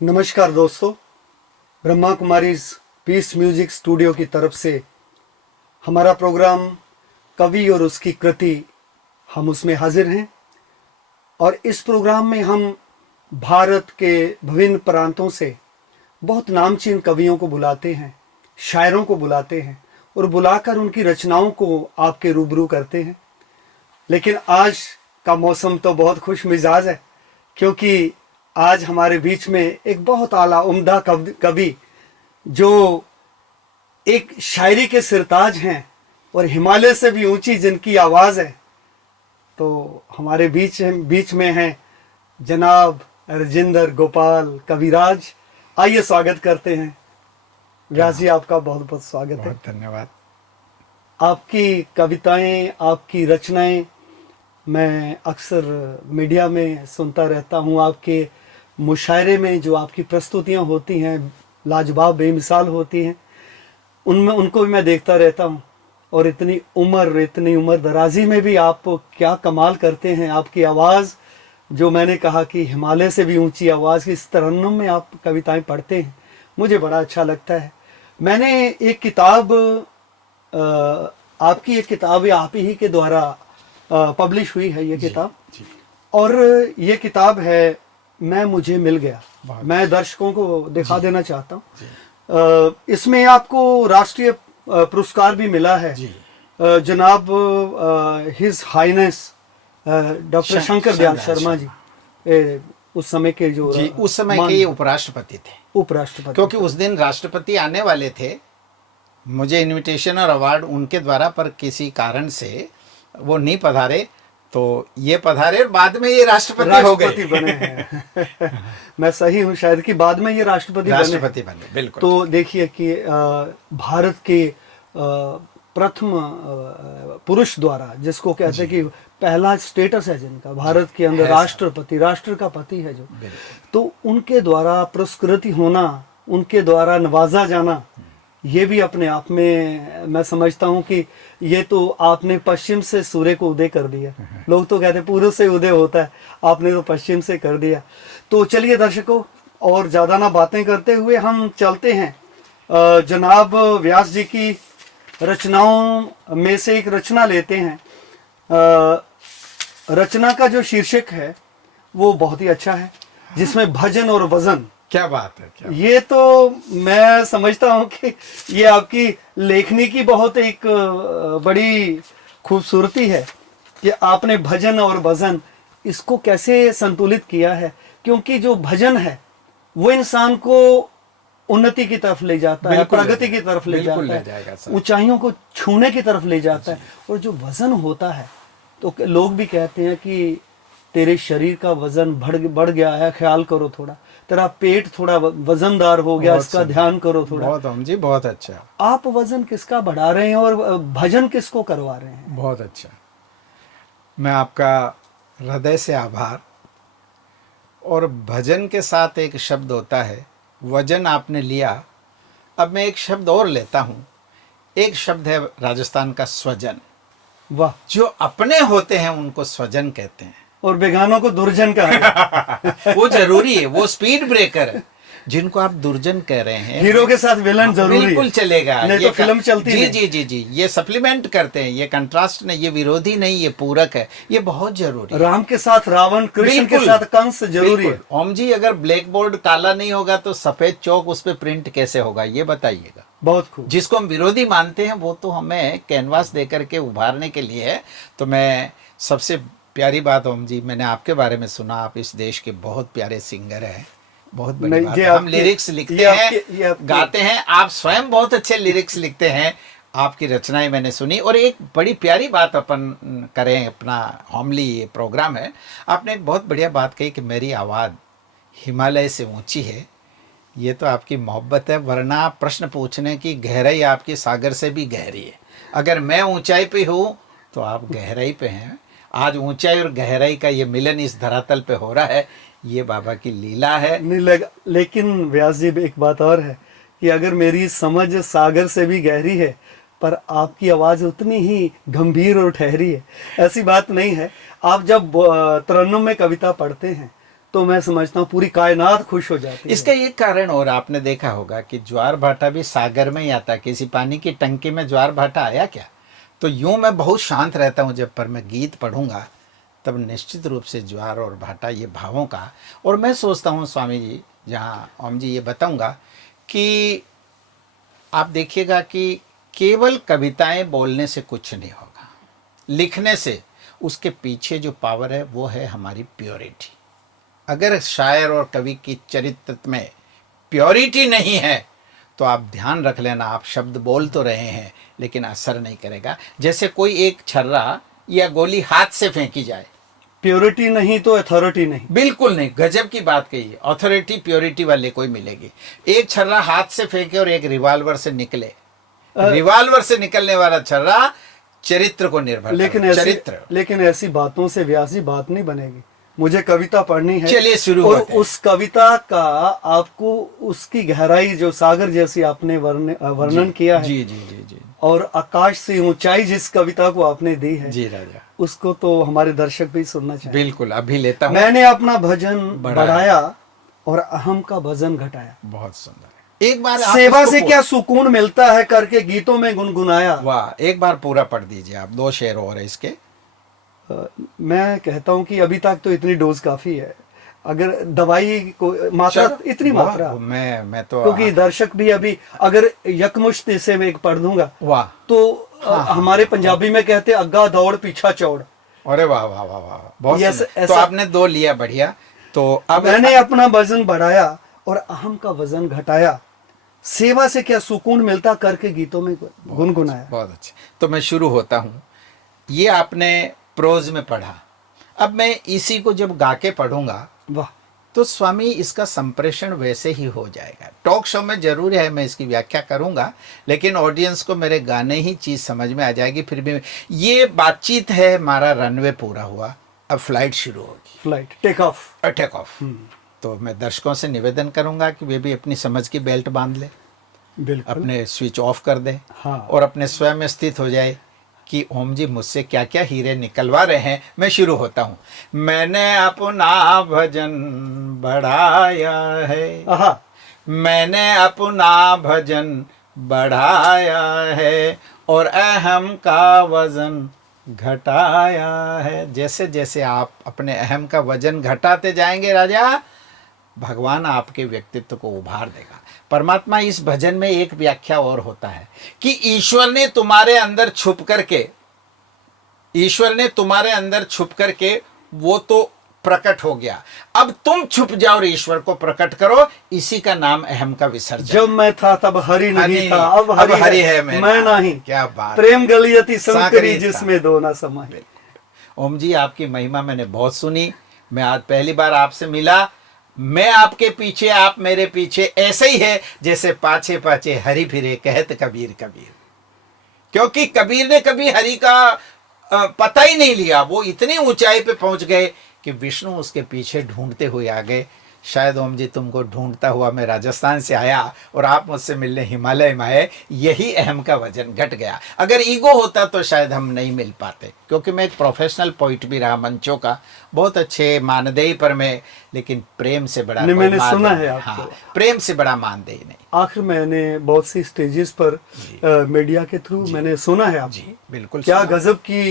नमस्कार दोस्तों, Brahma Kumaris peace music studio की तरफ से हमारा प्रोग्राम कवि और उसकी कृति, हम उसमें हाजिर हैं। और इस प्रोग्राम में हम भारत के विभिन्न प्रांतों से बहुत नामचीन कवियों को बुलाते हैं, शायरों को बुलाते हैं और बुलाकर उनकी रचनाओं को आपके रूबरू करते हैं। लेकिन आज का मौसम तो बहुत खुश मिजाज है, क्योंकि आज हमारे बीच में एक बहुत आला उम्दा कवि जो एक शायरी के सिरताज हैं और हिमालय से भी ऊंची जिनकी आवाज़ है, तो हमारे बीच में हैं जनाब राजेंद्र गोपाल कविराज। आइए स्वागत करते हैं। व्यास जी, आपका बहुत बहुत स्वागत है। धन्यवाद। आपकी कविताएं, आपकी रचनाएं मैं अक्सर मीडिया में सुनता रहता हूं। आपके मुशायरे में जो आपकी प्रस्तुतियां होती हैं लाजवाब बेमिसाल होती हैं, उनमें उनको भी मैं देखता रहता हूं। और इतनी उम्र दराजी में भी आप क्या कमाल करते हैं। आपकी आवाज़, जो मैंने कहा कि हिमालय से भी ऊंची आवाज़, इस तरन्नुम में आप कविताएं पढ़ते हैं, मुझे बड़ा अच्छा लगता है। मैंने एक किताब, आपकी एक किताब आप ही के द्वारा पब्लिश हुई है ये किताब जी। और ये किताब है मैं मुझे मिल गया। मैं दर्शकों को दिखा देना चाहता हूँ। इसमें आपको राष्ट्रीय पुरस्कार भी मिला है। जनाब his highness doctor Shankar Dayal Sharma ji, उस समय के जो उस समय के उपराष्ट्रपति थे। उपराष्ट्रपति, क्योंकि उस दिन राष्ट्रपति आने वाले थे। मुझे इनविटेशन और अवार्ड उनके द्वारा, पर किसी कारण से वो नहीं पधारे, तो ये पधारे और बाद में ये राष्ट्रपति हो गए। बने हैं। मैं सही हूँ शायद कि बाद में ये राष्ट्रपति बने। बिल्कुल। तो देखिए कि भारत के प्रथम पुरुष द्वारा, जिसको कहते हैं कि पहला स्टेटस है जिनका भारत के अंदर, राष्ट्रपति, राष्ट्र का पति है जो, तो उनके द्वारा पुरस्कृति होना, उनके द्वारा नवाजा जाना, ये भी अपने आप में मैं समझता हूँ कि ये तो आपने पश्चिम से सूर्य को उदय कर दिया। लोग तो कहते हैं पूर्व से उदय होता है, आपने तो पश्चिम से कर दिया। तो चलिए दर्शकों, और ज़्यादा ना बातें करते हुए हम चलते हैं जनाब व्यास जी की रचनाओं में से एक रचना लेते हैं। रचना का जो शीर्षक है वो बहुत ही अच्छा है, जिसमें भजन और वजन। क्या बात है, ये तो मैं समझता हूँ कि ये आपकी लेखनी की बहुत एक बड़ी खूबसूरती है कि आपने भजन और वजन इसको कैसे संतुलित किया है। क्योंकि जो भजन है वो इंसान को उन्नति की तरफ ले जाता है, प्रगति की तरफ ले जाता है, ऊंचाइयों को छूने की तरफ ले जाता है। और जो वजन होता है, तो लोग भी कहते हैं कि तेरे शरीर का वजन बढ़ गया है, ख्याल करो थोड़ा, तेरा पेट थोड़ा वजनदार हो गया, इसका ध्यान करो थोड़ा। बहुत हम जी, बहुत अच्छा। आप वजन किसका बढ़ा रहे हैं और भजन किसको करवा रहे हैं? बहुत अच्छा। मैं आपका हृदय से आभार। और भजन के साथ एक शब्द होता है, वजन आपने लिया, अब मैं एक शब्द और लेता हूँ। एक शब्द है राजस्थान का स्वजन। वाह। जो अपने होते हैं उनको स्वजन कहते हैं, और बेगानों को दुर्जन कहा। वो जरूरी है, वो स्पीड ब्रेकर है। जिनको आप दुर्जन कह रहे हैं, हीरो के साथ विलन जरूरी है। बिल्कुल चलेगा, नहीं तो फिल्म चलती जी, नहीं। जी जी जी, ये सप्लीमेंट करते हैं, ये कंट्रास्ट नहीं, ये विरोधी नहीं, ये पूरक है, ये बहुत जरूरी है। राम के साथ रावण, कृष्ण के साथ कंस जरूरी है। ओम जी, अगर ब्लैक बोर्ड काला नहीं होगा तो सफेद चौक उस पर प्रिंट कैसे होगा, ये बताइएगा। बहुत खूब। जिसको हम विरोधी मानते हैं वो तो हमें कैनवास दे करके उभारने के लिए है। तो मैं सबसे प्यारी बात, ओम जी, मैंने आपके बारे में सुना, आप इस देश के बहुत प्यारे सिंगर हैं। बहुत बड़ी बात है। हम लिरिक्स लिखते हैं, गाते हैं, आप स्वयं बहुत अच्छे लिरिक्स लिखते हैं। आपकी रचनाएं मैंने सुनी। और एक बड़ी प्यारी बात अपन करें, अपना होमली प्रोग्राम है, आपने एक बहुत बढ़िया बात कही कि मेरी आवाज़ हिमालय से ऊंची है। ये तो आपकी मोहब्बत है, वरना प्रश्न पूछने की गहराई आपकी सागर से भी गहरी है। अगर मैं ऊंचाई पे हूँ तो आप गहराई पे हैं। आज ऊंचाई और गहराई का ये मिलन इस धरातल पे हो रहा है, ये बाबा की लीला है। नहीं लेकिन व्यास जी, एक बात और है कि अगर मेरी समझ सागर से भी गहरी है, पर आपकी आवाज़ उतनी ही गंभीर और ठहरी है, ऐसी बात नहीं है। आप जब तरन्नुम में कविता पढ़ते हैं तो मैं समझता हूँ पूरी कायनात खुश हो जाती है। इसका एक कारण और आपने देखा होगा कि ज्वार भाटा भी सागर में ही आता है। किसी पानी की टंकी में ज्वार भाटा आया क्या? तो यूं मैं बहुत शांत रहता हूँ जब पर मैं गीत पढ़ूंगा तब निश्चित रूप से ज्वार और भाटा ये भावों का। और मैं सोचता हूँ स्वामी जी, जहाँ ओम जी ये बताऊंगा कि आप देखिएगा कि केवल कविताएं बोलने से कुछ नहीं होगा, लिखने से। उसके पीछे जो पावर है वो है हमारी प्योरिटी। अगर शायर और कवि की चरित्र में प्योरिटी नहीं है तो आप ध्यान रख लेना, आप शब्द बोल तो रहे हैं लेकिन असर नहीं करेगा। जैसे कोई एक छर्रा या गोली हाथ से फेंकी जाए, प्योरिटी नहीं तो अथॉरिटी नहीं। बिल्कुल नहीं, गजब की बात कही है। ऑथोरिटी प्योरिटी वाले कोई मिलेगी। एक छर्रा हाथ से फेंके और एक रिवॉल्वर से निकले, रिवॉल्वर से निकलने वाला छर्रा चरित्र को निर्भर चरित्र। लेकिन ऐसी बातों से व्यास जी बात नहीं बनेगी। मुझे कविता पढ़नी है। चलिए शुरू और होते हैं। उस कविता का आपको उसकी गहराई जो सागर जैसी आपने वर्णन किया है, जी जी जी जी और आकाश से ऊंचाई जिस कविता को आपने दी है, जी राजा, उसको तो हमारे दर्शक भी सुनना चाहिए। बिल्कुल अभी लेता हूँ। मैंने अपना भजन बढ़ाया और अहम का वजन घटाया। बहुत सुंदर है। एक बार आप सेवा इसको से क्या सुकून मिलता है करके गीतों में गुनगुनाया। वाह, एक बार पूरा पढ़ दीजिए आप, 2 शेर और है इसके। मैं कहता हूँ कि अभी तक तो इतनी डोज काफी है। अगर दवाई को मात्रा, इतनी मात्रा, मैं तो क्योंकि दर्शक भी अभी अगर यकमुश्त इसे मैं एक पढ़ दूंगा वाह, तो हमारे पंजाबी में कहते हैं अग्गा दौड़ पीछा चौड़। अरे वाह वाह वाह वाह, बहुत यस, सुंदर। तो आपने 2 लिया, बढ़िया। तो अब मैंने अपना वजन बढ़ाया और अहम का वजन घटाया, सेवा से क्या सुकून मिलता करके गीतों में गुनगुनाया। बहुत अच्छा। तो मैं शुरू होता हूँ। ये आपने प्रोज में पढ़ा, अब मैं इसी को जब गा के पढ़ूंगा वाह, तो स्वामी इसका संप्रेषण वैसे ही हो जाएगा। टॉक शो में जरूर है मैं इसकी व्याख्या करूंगा, लेकिन ऑडियंस को मेरे गाने ही चीज समझ में आ जाएगी। फिर भी ये बातचीत है, हमारा रनवे पूरा हुआ, अब फ्लाइट शुरू होगी, flight take off. Take off. तो मैं दर्शकों से निवेदन करूंगा कि वे भी अपनी समझ की बेल्ट बांध ले, बिल्कुल, अपने स्विच ऑफ कर दे, हाँ, और अपने स्वयं में स्थित हो जाए कि ओम जी मुझसे क्या क्या हीरे निकलवा रहे हैं। मैं शुरू होता हूँ। मैंने अपना भजन बढ़ाया है, आहा, मैंने अपना भजन बढ़ाया है और अहम का वजन घटाया है। जैसे जैसे आप अपने अहम का वजन घटाते जाएंगे राजा, भगवान आपके व्यक्तित्व को उभार देगा। परमात्मा इस भजन में एक व्याख्या और होता है कि ईश्वर ने तुम्हारे अंदर छुप करके, ईश्वर ने तुम्हारे अंदर छुप करके वो तो प्रकट हो गया, अब तुम छुप जाओ और ईश्वर को प्रकट करो। इसी का नाम अहम का विसर्जन। जब मैं था तब हरि नहीं था, अब हरि है मैं नहीं। क्या बात, प्रेम गलियती संकरी जिसमें दो ना समाये। ओम जी आपकी महिमा मैंने बहुत सुनी। मैं आज पहली बार आपसे मिला। मैं आपके पीछे, आप मेरे पीछे, ऐसे ही है जैसे पाछे पाछे हरि फिरे कहत कबीर कबीर। क्योंकि कबीर ने कभी हरि का पता ही नहीं लिया। वो इतनी ऊंचाई पे पहुंच गए कि विष्णु उसके पीछे ढूंढते हुए आ गए। शायद ओम जी तुमको ढूंढता हुआ मैं राजस्थान से आया और आप मुझसे मिलने हिमालय में आए, यही अहम का वजन घट गया। अगर ईगो होता तो शायद हम नहीं मिल पाते, क्योंकि मैं एक प्रोफेशनल पोइट भी रहा मंचों का, बहुत अच्छे मानदेय पर मैं, लेकिन प्रेम से बड़ा मैंने सुना है आपको। हाँ, प्रेम से बड़ा मानदेय नहीं। आखिर मैंने बहुत सी स्टेजेस पर मीडिया के थ्रू मैंने सुना है जी आपको। बिल्कुल, क्या गजब की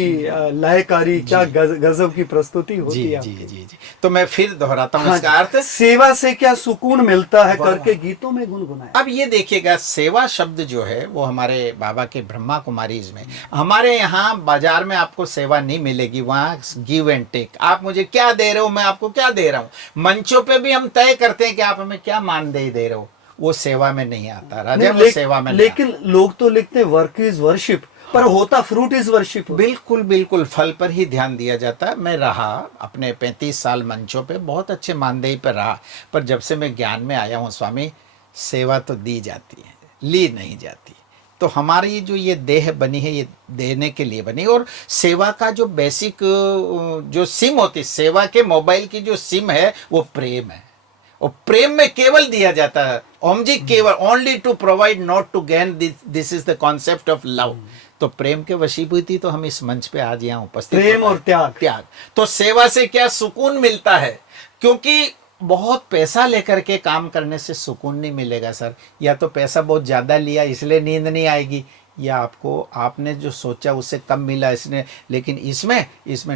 लयकारी, क्या गजब की प्रस्तुति होती जी है जी आपकी। जी जी। तो मैं फिर दोहराता हूँ हाँ इसका अर्थ। सेवा से क्या सुकून मिलता है करके गीतों में गुनगुनाया। अब ये देखिएगा, सेवा शब्द जो है वो हमारे बाबा के ब्रह्मा कुमारीज में, हमारे यहाँ बाजार में आपको सेवा नहीं मिलेगी। वहाँ गिव एंड टेक, आप मुझे क्या दे रहे हो, मैं आपको क्या दे रहा हूँ। मंचों पे भी हम तय करते हैं कि आप हमें क्या मानदेय दे रहे हो, वो सेवा में नहीं आता राजा, वो सेवा में नहीं लेकिन लोग तो लिखते वर्क इज वर्शिप, पर होता फ्रूट इज वर्शिप। बिल्कुल बिल्कुल, फल पर ही ध्यान दिया जाता है। मैं रहा अपने 35 साल मंचों पे, बहुत अच्छे मानदेय पर रहा, पर जब से मैं ज्ञान में आया हूँ स्वामी, सेवा तो दी जाती है, ली नहीं जाती। तो हमारी जो ये देह बनी है, ये देने के लिए बनी। और सेवा का जो बेसिक जो सिम होती, सेवा के मोबाइल की जो सिम है वो प्रेम है, और प्रेम में केवल दिया जाता है ओम जी, केवल only to provide not to gain, this is the concept of love. तो प्रेम के वशीभूति तो हम इस मंच पे आज यहाँ उपस्थित, प्रेम और त्याग। तो सेवा से क्या सुकून मिलता है, क्योंकि बहुत पैसा लेकर के काम करने से सुकून नहीं मिलेगा सर। या तो पैसा बहुत ज़्यादा लिया इसलिए नींद नहीं आएगी, या आपको आपने जो सोचा उससे कम मिला इसने, लेकिन इसमें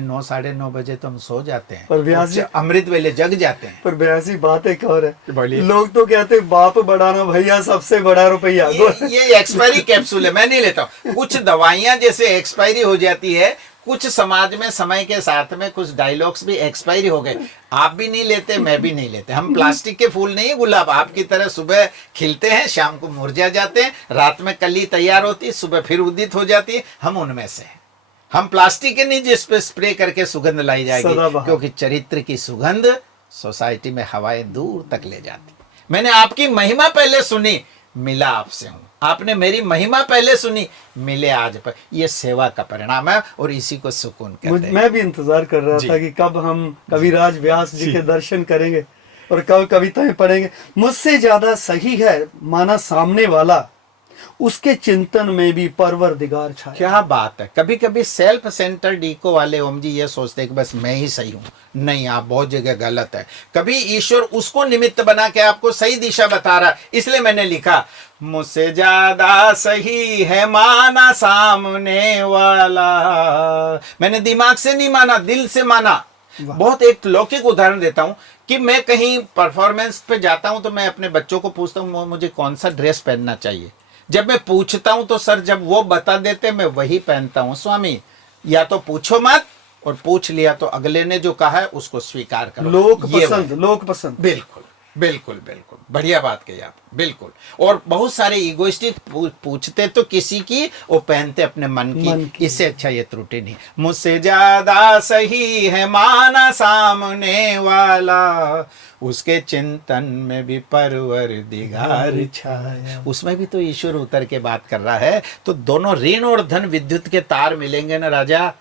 9 साढ़े 9 बजे तो हम सो जाते हैं, पर व्यास जी, अमृत वेले जग जाते हैं। पर ब्यासी बात एक और है, बोलिए। लोग तो कहते हैं बाप बढ़ाना भैया सबसे बड़ा रुपया। ये एक्सपायरी कैप्सूल है, मैं नहीं लेता हूँ। कुछ दवाइयां जैसे एक्सपायरी हो जाती है, कुछ समाज में समय के साथ में कुछ डायलॉग्स भी एक्सपायरी हो गए। आप भी नहीं लेते, मैं भी नहीं लेते। हम प्लास्टिक के फूल नहीं, गुलाब आपकी तरह सुबह खिलते हैं, शाम को मुरझा जाते हैं, रात में कली तैयार होती है, सुबह फिर उदित हो जाती है। हम उनमें से हैं। हम प्लास्टिक के नहीं जिस पे स्प्रे करके सुगंध लाई जाएगी, क्योंकि चरित्र की सुगंध सोसाइटी में हवाएं दूर तक ले जाती। मैंने आपकी महिमा पहले सुनी, मिला आपसे हूं। आपने मेरी महिमा पहले सुनी, मिले आज पर। ये सेवा का परिणाम है और इसी को सुकून कहते हैं। मैं भी इंतजार कर रहा था कि कब हम कविराज व्यास जी के दर्शन करेंगे और कब कविताएं पढ़ेंगे। मुझसे ज्यादा सही है माना सामने वाला, उसके चिंतन में भी परवरदिगार छाया। क्या बात है। कभी कभी सेल्फ सेंटर्ड इको वाले ओम जी ये सोचते हैं कि बस मैं ही सही हूं। नहीं, आप बहुत जगह गलत है। कभी ईश्वर उसको निमित्त बना के आपको सही दिशा बता रहा। इसलिए मैंने लिखा, मुझसे ज्यादा सही है माना सामने वाला। मैंने दिमाग से नहीं माना, दिल से माना। बहुत एक लौकिक उदाहरण देता हूं कि मैं कहीं परफॉर्मेंस पे जाता हूं तो मैं अपने बच्चों को पूछता हूं मुझे कौन सा ड्रेस पहनना चाहिए। जब मैं पूछता हूं तो सर जब वो बता देते मैं वही पहनता हूं। स्वामी, या तो पूछो मत, और पूछ लिया तो अगले ने जो कहा है उसको स्वीकार करो। लोक पसंद। बिल्कुल बिल्कुल बिल्कुल, बढ़िया बात कही आप। बिल्कुल। और बहुत सारे इगोइस्टिक पूछते तो किसी की, वो पहनते अपने मन की। इससे अच्छा ये त्रुटि नहीं। मुझसे ज्यादा सही है माना सामने वाला, उसके चिंतन में भी परवरदिगार छाया। उसमें भी तो ईश्वर उतर के बात कर रहा है। तो दोनों ऋण और धन विद्युत के तार मिलेंगे ना राजा,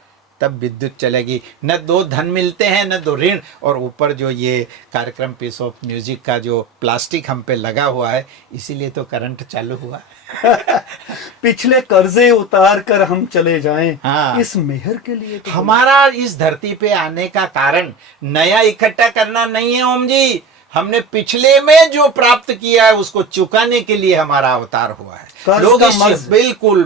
तब विद्युत चलेगी। न दो धन मिलते हैं न दो ऋण। और ऊपर जो ये कार्यक्रम पीस ऑफ म्यूजिक का जो प्लास्टिक हम पे लगा हुआ है, इसीलिए तो करंट चालू हुआ। पिछले कर्जे उतार कर हम चले जाएं। हाँ। इस मेहर के लिए तो हमारा इस धरती पे आने का कारण नया इकट्ठा करना नहीं है ओम जी। हमने पिछले में जो प्राप्त किया है उसको चुकाने के लिए हमारा अवतार हुआ है। लोग बिल्कुल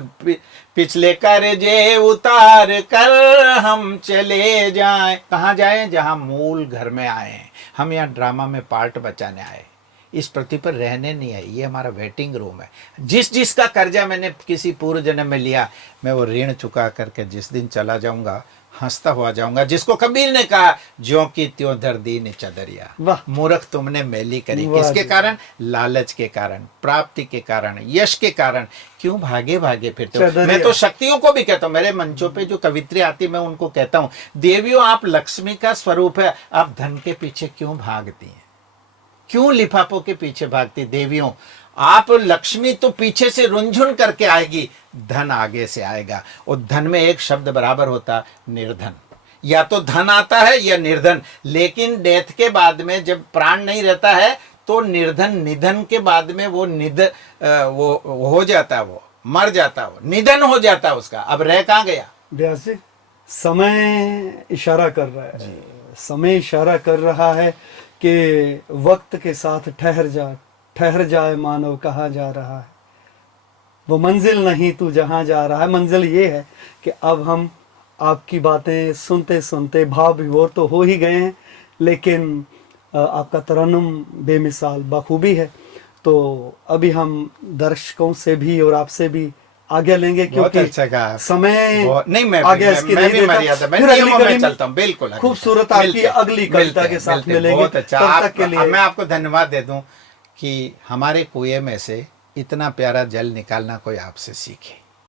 पिछले कर्जे उतार कर हम चले जाएं। कहाँ जाएं? जहां मूल घर में आए हैं। हम यहाँ ड्रामा में पार्ट बचाने आए, इस पृथ्वी पर रहने नहीं है। ये हमारा वेटिंग रूम है। जिसका कर्जा मैंने किसी पूर्व जन्म में लिया, मैं वो ऋण चुका करके जिस दिन चला जाऊंगा हंसता हुआ जाऊंगा। जिसको कबीर ने कहा, ज्यों की त्यों धर दीन चदरिया, मूर्ख तुमने मैली करी। किसके कारण? लालच के कारण, प्राप्ति के कारण, यश के कारण। क्यों भागे भागे फिरते हो? मैं तो शक्तियों को भी कहता हूँ, मेरे मंचों पे जो कवित्री आती मैं उनको कहता हूँ, देवियों आप लक्ष्मी का स्वरूप है, आप धन के पीछे क्यों भागती हैं? क्यों लिफाफों के पीछे भागती? देवियों आप लक्ष्मी तो पीछे से रुंझुन करके आएगी, धन आगे से आएगा। और धन में एक शब्द बराबर होता, निर्धन। या तो धन आता है या निर्धन। लेकिन डेथ के बाद में जब प्राण नहीं रहता है तो निर्धन, निधन के बाद में वो वो हो जाता है, वो मर जाता है, वो निधन हो जाता है उसका। अब रह कहाँ गया? व्यास जी, समय इशारा कर रहा है। समय इशारा कर रहा है कि वक्त के साथ ठहर जाए मानव, कहाँ जा रहा है? वो मंजिल नहीं तू जहाँ जा रहा है। मंजिल ये है कि अब हम आपकी बातें सुनते सुनते भाव विभोर तो हो ही गए हैं, लेकिन आपका तरन्नुम बेमिसाल बखूबी है। तो अभी हम दर्शकों से भी और आपसे भी आज्ञा लेंगे, क्योंकि अच्छा समय नहीं, मैं आगे इसकी नहीं देता। फिर अगली कड़ी में चलता हूँ। बिल्कुल खूबसूरत आपकी अगली कविता के साथ मिलेंगे। बहुत अच्छा। मैं आपको धन्यवाद दे दूं कि हमारे कुएं में से इतना प्यारा जल निकालना कोई आपसे सीखे।